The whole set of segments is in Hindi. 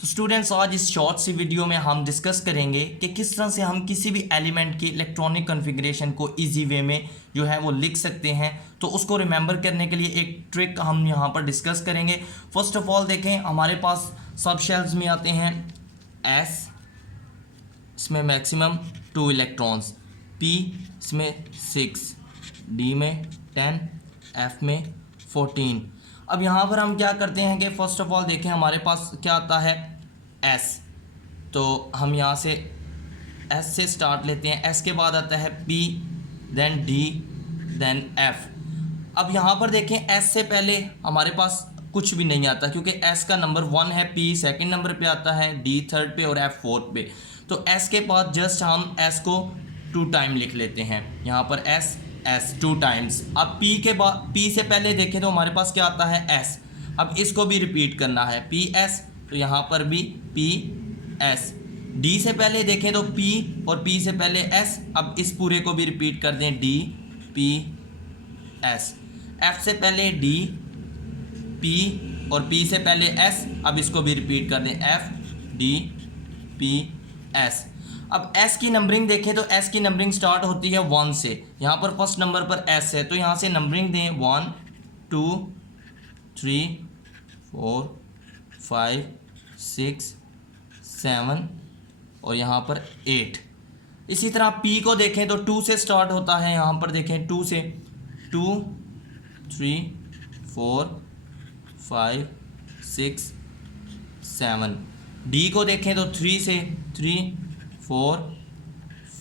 तो स्टूडेंट्स आज इस शॉर्ट सी वीडियो में हम डिस्कस करेंगे कि किस तरह से हम किसी भी एलिमेंट की इलेक्ट्रॉनिक कॉन्फ़िगरेशन को इजी वे में जो है वो लिख सकते हैं। तो उसको रिमेंबर करने के लिए एक ट्रिक हम यहाँ पर डिस्कस करेंगे। फर्स्ट ऑफ ऑल देखें, हमारे पास सब शेल्स में आते हैं एस, इसमें मैक्सिमम 2 इलेक्ट्रॉन्स, पी इसमें 6, डी में 10, एफ में 14। अब यहाँ पर हम क्या करते हैं कि फ़र्स्ट ऑफ ऑल देखें हमारे पास क्या आता है एस, तो हम यहाँ से एस से स्टार्ट लेते हैं। एस के बाद आता है P, then D, then F. अब यहाँ पर देखें एस से पहले हमारे पास कुछ भी नहीं आता क्योंकि एस का नंबर 1 है, पी सेकंड नंबर पे आता है, डी थर्ड पे और एफ फोर्थ पे। तो एस के बाद जस्ट हम एस को 2 टाइम लिख लेते हैं, यहाँ पर एस 2 टाइम्स। अब पी के बाद, पी से पहले देखें तो हमारे पास क्या आता है एस। अब इसको भी रिपीट करना है पी एस, तो यहाँ पर भी पी एस। डी से पहले देखें तो पी और पी से पहले एस, अब इस पूरे को भी रिपीट कर दें डी पी एस। एफ से पहले डी पी और पी से पहले एस, अब इसको भी रिपीट कर दें एफ डी पी एस। अब एस की नंबरिंग देखें तो एस की नंबरिंग स्टार्ट होती है 1 से, यहाँ पर फर्स्ट नंबर पर एस है तो यहाँ से नंबरिंग दें 1 2 3 4 5 6 7 और यहाँ पर 8। इसी तरह पी को देखें तो 2 से स्टार्ट होता है, यहाँ पर देखें 2 से 2 3 4 5 6 7। डी को देखें तो 3 से 3 4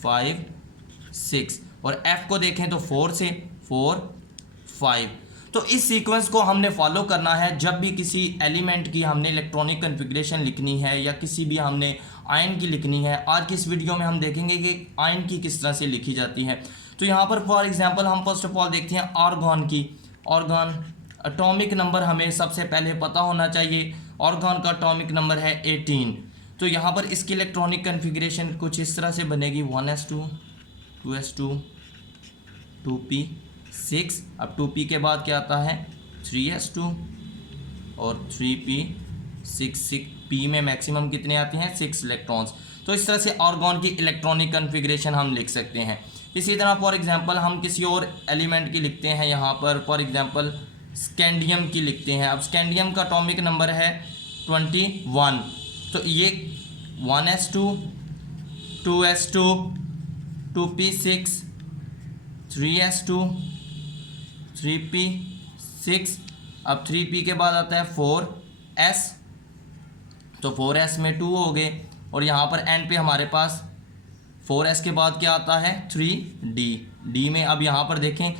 5 6 और एफ को देखें तो 4 से 4 5। तो इस सीक्वेंस को हमने फॉलो करना है जब भी किसी एलिमेंट की हमने इलेक्ट्रॉनिक कॉन्फ़िगरेशन लिखनी है या किसी भी हमने आयन की लिखनी है। आज की इस वीडियो में हम देखेंगे कि आयन की किस तरह से लिखी जाती है। तो यहाँ पर फॉर एग्जांपल हम फर्स्ट ऑफ ऑल देखते हैं आर्गॉन की। आर्गॉन एटॉमिक नंबर हमें सबसे पहले पता होना चाहिए। आर्गॉन का एटॉमिक नंबर है 18। तो यहाँ पर इसकी इलेक्ट्रॉनिक कॉन्फ़िगरेशन कुछ इस तरह से बनेगी 1s2 2s2 2p6। अब 2p के बाद क्या आता है 3s2 और 3p6 p में मैक्सिमम कितने आते हैं 6 इलेक्ट्रॉन्स। तो इस तरह से आर्गॉन की इलेक्ट्रॉनिक कॉन्फ़िगरेशन हम लिख सकते हैं। इसी तरह फॉर एग्जांपल हम किसी और एलिमेंट की लिखते हैं, यहाँ पर फॉर एग्जांपल स्कैंडियम की लिखते हैं। अब स्कैंडियम का एटॉमिक नंबर है 21। तो ये 1s2 2s2 2p6 3s2 3p6। अब 3p के बाद आता है 4s, तो 4s में 2 हो गए और यहाँ पर एंड पे हमारे पास 4s के बाद क्या आता है 3d में। अब यहाँ पर देखें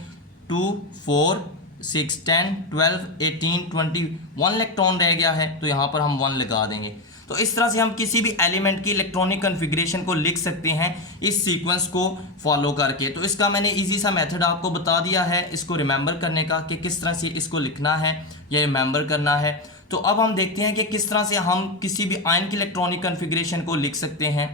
2 4 6 10 12 18 20 1 इलेक्ट्रॉन रह गया है, तो यहाँ पर हम 1 लगा देंगे। तो इस तरह से हम किसी भी एलिमेंट की इलेक्ट्रॉनिक कॉन्फ़िगरेशन को लिख सकते हैं इस सीक्वेंस को फॉलो करके। तो इसका मैंने इजी सा मेथड आपको बता दिया है इसको रिमेंबर करने का कि किस तरह से इसको लिखना है या रिमेंबर करना है। तो अब हम देखते हैं कि किस तरह से हम किसी भी आयन की इलेक्ट्रॉनिक कॉन्फ़िगरेशन को लिख सकते हैं।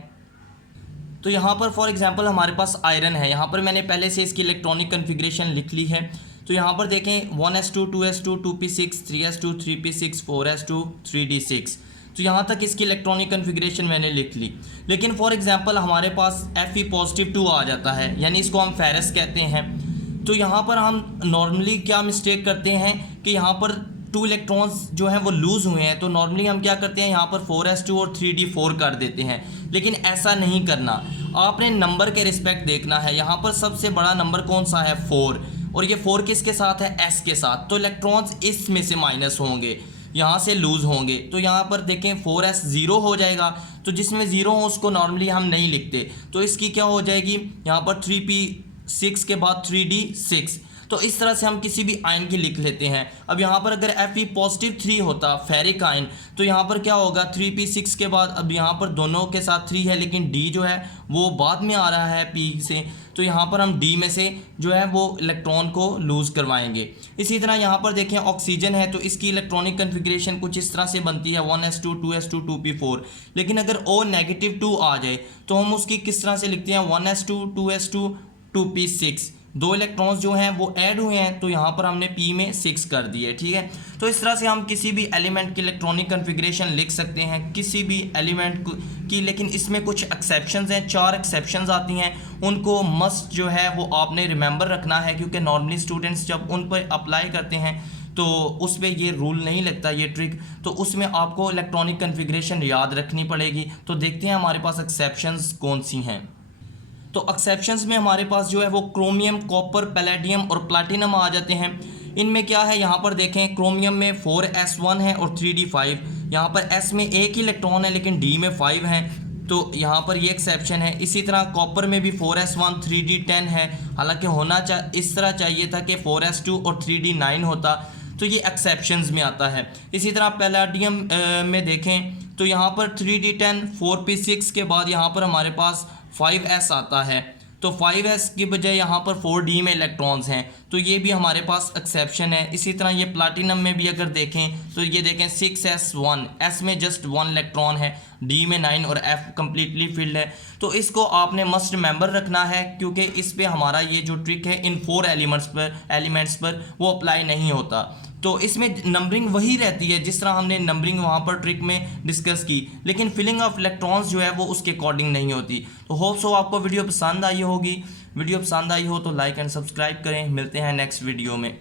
तो यहाँ पर फॉर एग्जांपल हमारे पास आयरन है, यहाँ पर मैंने पहले से इसकी इलेक्ट्रॉनिक कॉन्फ़िगरेशन लिख ली है। तो यहाँ पर देखें 1s2 2s2 2p6 3s2 3p6 4s2 3d6। तो यहाँ तक इसकी इलेक्ट्रॉनिक कॉन्फ़िगरेशन मैंने लिख ली। लेकिन फॉर एग्जांपल हमारे पास Fe+2 आ जाता है, यानी इसको हम फेरस कहते हैं। तो यहाँ पर हम नॉर्मली क्या मिस्टेक करते हैं कि यहाँ पर 2 इलेक्ट्रॉन्स जो हैं वो लूज़ हुए हैं, तो नॉर्मली हम क्या करते हैं यहाँ पर 4s2 और 3d4 कर देते हैं। लेकिन ऐसा नहीं करना, आपने नंबर के रिस्पेक्ट देखना है। यहाँ पर सबसे बड़ा नंबर कौन सा है 4, और ये 4 किसके साथ है s के साथ, तो इलेक्ट्रॉन्स इसमें से माइनस होंगे, यहाँ से लूज़ होंगे। तो यहाँ पर देखें 4s 0 हो जाएगा, तो जिसमें 0 हो उसको नॉर्मली हम नहीं लिखते, तो इसकी क्या हो जाएगी यहाँ पर 3p6 के बाद 3d6। तो इस तरह से हम किसी भी आयन की लिख लेते हैं। अब यहाँ पर अगर Fe+3 होता फेरिक आयन, तो यहाँ पर क्या होगा 3p6 के बाद, अब यहाँ पर दोनों के साथ 3 है लेकिन D जो है वो बाद में आ रहा है P से, तो यहाँ पर हम D में से जो है वो इलेक्ट्रॉन को लूज़ करवाएंगे। इसी तरह यहाँ पर देखें ऑक्सीजन है, तो इसकी इलेक्ट्रॉनिक कॉन्फ़िगरेशन कुछ इस तरह से बनती है 1s2 2s2 2p4। लेकिन अगर O-2 आ जाए तो हम उसकी किस तरह से लिखते हैं 1s2 2s2 2p6। 2 इलेक्ट्रॉन्स जो हैं वो ऐड हुए हैं, तो यहाँ पर हमने p में 6 कर दिए, ठीक है। तो इस तरह से हम किसी भी एलिमेंट की इलेक्ट्रॉनिक कन्फिग्रेशन लिख सकते हैं, किसी भी एलिमेंट की, लेकिन इसमें कुछ एक्सेप्शंस हैं, 4 एक्सेप्शंस आती हैं, उनको मस्ट जो है वो आपने रिमेंबर रखना है, क्योंकि नॉर्मली स्टूडेंट्स जब उन पर अप्लाई करते हैं तो उस पर ये रूल नहीं लगता, ये ट्रिक, तो उसमें आपको इलेक्ट्रॉनिक कन्फिग्रेशन याद रखनी पड़ेगी। तो देखते हैं हमारे पास एक्सेप्शंस कौन सी हैं। तो एक्सेप्शंस में हमारे पास जो है वो क्रोमियम, कॉपर, पैलेडियम और प्लैटिनम आ जाते हैं। इनमें क्या है, यहाँ पर देखें क्रोमियम में 4s1 है और 3d5, यहाँ पर s में एक ही इलेक्ट्रॉन है लेकिन d में 5 हैं, तो यहाँ पर ये एक्सेप्शन है। इसी तरह कॉपर में भी 4s1 3d10 है, हालांकि होना इस तरह चाहिए था कि 4s2 और 3d9 होता, तो ये एक्सेप्शंस में आता है। इसी तरह पैलेडियम में देखें तो यहाँ पर 3d10 4p6 के बाद यहाँ पर हमारे पास 5s आता है, तो 5s की बजाय यहाँ पर 4d में इलेक्ट्रॉन्स हैं, तो ये भी हमारे पास एक्सेप्शन है। इसी तरह ये प्लैटिनम में भी अगर देखें तो ये देखें 6s1, s में जस्ट 1 इलेक्ट्रॉन है, d में 9 और f कम्प्लीटली फिल्ड है। तो इसको आपने मस्ट रिमेंबर रखना है, क्योंकि इस पे हमारा ये जो ट्रिक है इन 4 एलिमेंट्स पर वो अप्लाई नहीं होता। तो इसमें नंबरिंग वही रहती है जिस तरह हमने नंबरिंग वहाँ पर ट्रिक में डिस्कस की, लेकिन फिलिंग ऑफ इलेक्ट्रॉन्स जो है वो उसके अकॉर्डिंग नहीं होती। तो होप सो आपको वीडियो पसंद आई होगी। वीडियो पसंद आई हो तो लाइक एंड सब्सक्राइब करें। मिलते हैं नेक्स्ट वीडियो में।